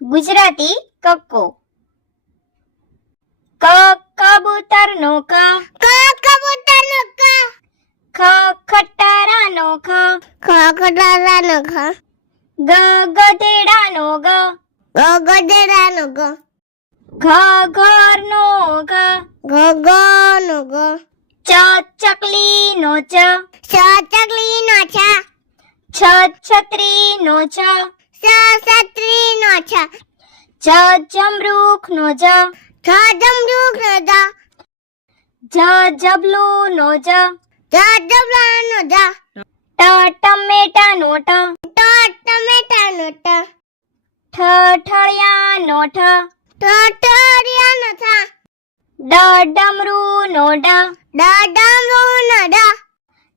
ગુજરાતી કક્કો. ક કબૂતરનો ક, કબૂતરનો ક, ખ ખટારાનો ખ, ખટારાનો ખ, ગ ગધેડાનો ગ, ગધેડાનો ગ, ઘ ઘરનો ઘ, ગનો ગ, ચ ચકલીનો ચ, ચકલીનો છ, છ છત્રીનો છ, છત્રીનો છ, જ જમરૂખનો જ, જમરૂખનો જ, જબલુનો જ, જબલાનો જ, ટમેટાનો ટ, ટમેટાનો ટ, ઠળિયાનો ઠ, ઠઠરિયાનો થ, ડમરૂનો ડ, ડમરૂનો ડ,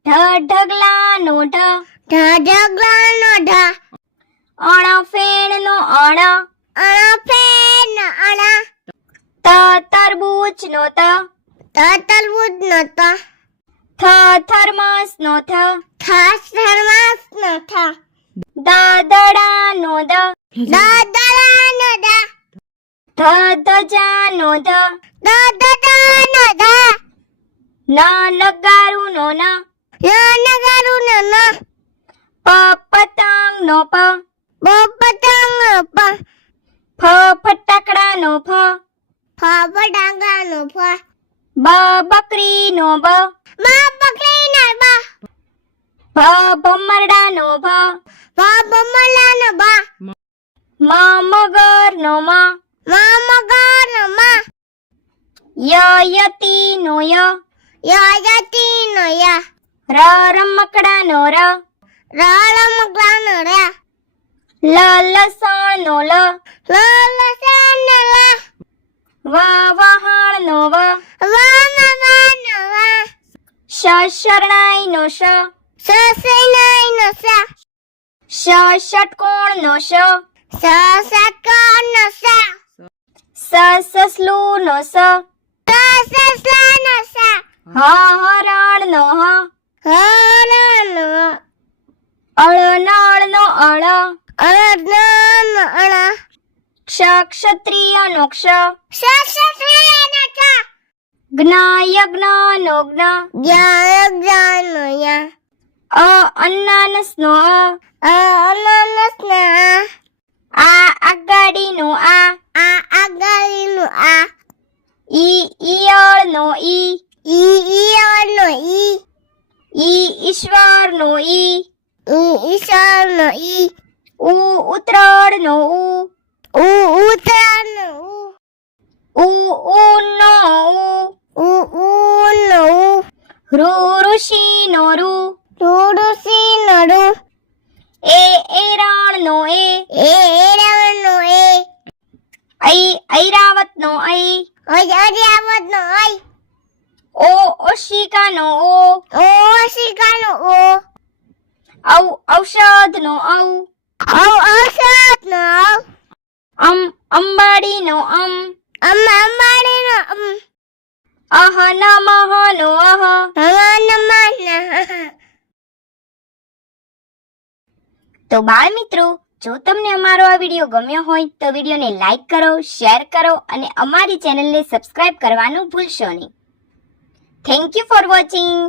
ઢગલાનો ઢ, ઢગલાનો ઢ, ફેણનો અણ, ફેરનો અણ, તરબૂચનો ત, તરબૂચનો ત, થર્મસનો થ, થર્મસનો થ, દડાનો દ, દડાનો દ, ધજાનો ધ, દડાનો દ, નગારુનો ન, નગારુનો ન, પતંગનો પ, પતંગનો પ, ફટાકડાનો ફ, ફટાકડાનો ફ, બકરીનો બ, બકરીનો બ, ભમરડાનો ભ, ભમલાનો બ, મગરનો મ, મગરનો મ, યતીનો ય, યતીનો ય, રમકડાનો ર, રમકડાનો ર, લસણનો લ, લસણનો લ, વહાણનો વ, વહાણનો વ, શરણાઈનો શ, સસૈનાઈનો સ, ષટકોણનો શ, સસકોણનો સ, સસલુનો સ, સસલાનો સ, હરણનો હ, હરણનો અળનળનો અળ, અળનો અળ, ક્ષત્રિયનો ક્ષ, ક્ષત્રિયનો ક્ષ, યજ્ઞનો જ્ઞ, યજ્ઞનો ય, અનાનસનો અનાનસનો આગાડીનો આ, આગળનો આ, ઈયળનો ઈ, ઈયળનો ઈશ્વરનો ઈ, ઈશ્વરનો ઈ, ઉત્તરાયણનો ઉત્તરાયણનો ઊનો ઉનો ઋષિનો ઋ, ઋષિનો ઋ, એરણનો એરણનો ઐરાવતનો અર્યાવતનો ઐ, ઓશિકાનો ઓશિકાનો ઓ, ઔષધનો ઔષધનો અંબાડીનો અંબાડીનો નમઃનો નમઃ. તો બાળ મિત્રો, જો તમને અમારો આ વિડીયો ગમ્યો હોય તો વિડીયોને લાઈક કરો, શેર કરો અને અમારી ચેનલને સબસ્ક્રાઇબ કરવાનું ભૂલશો નહીં. Thank you for watching.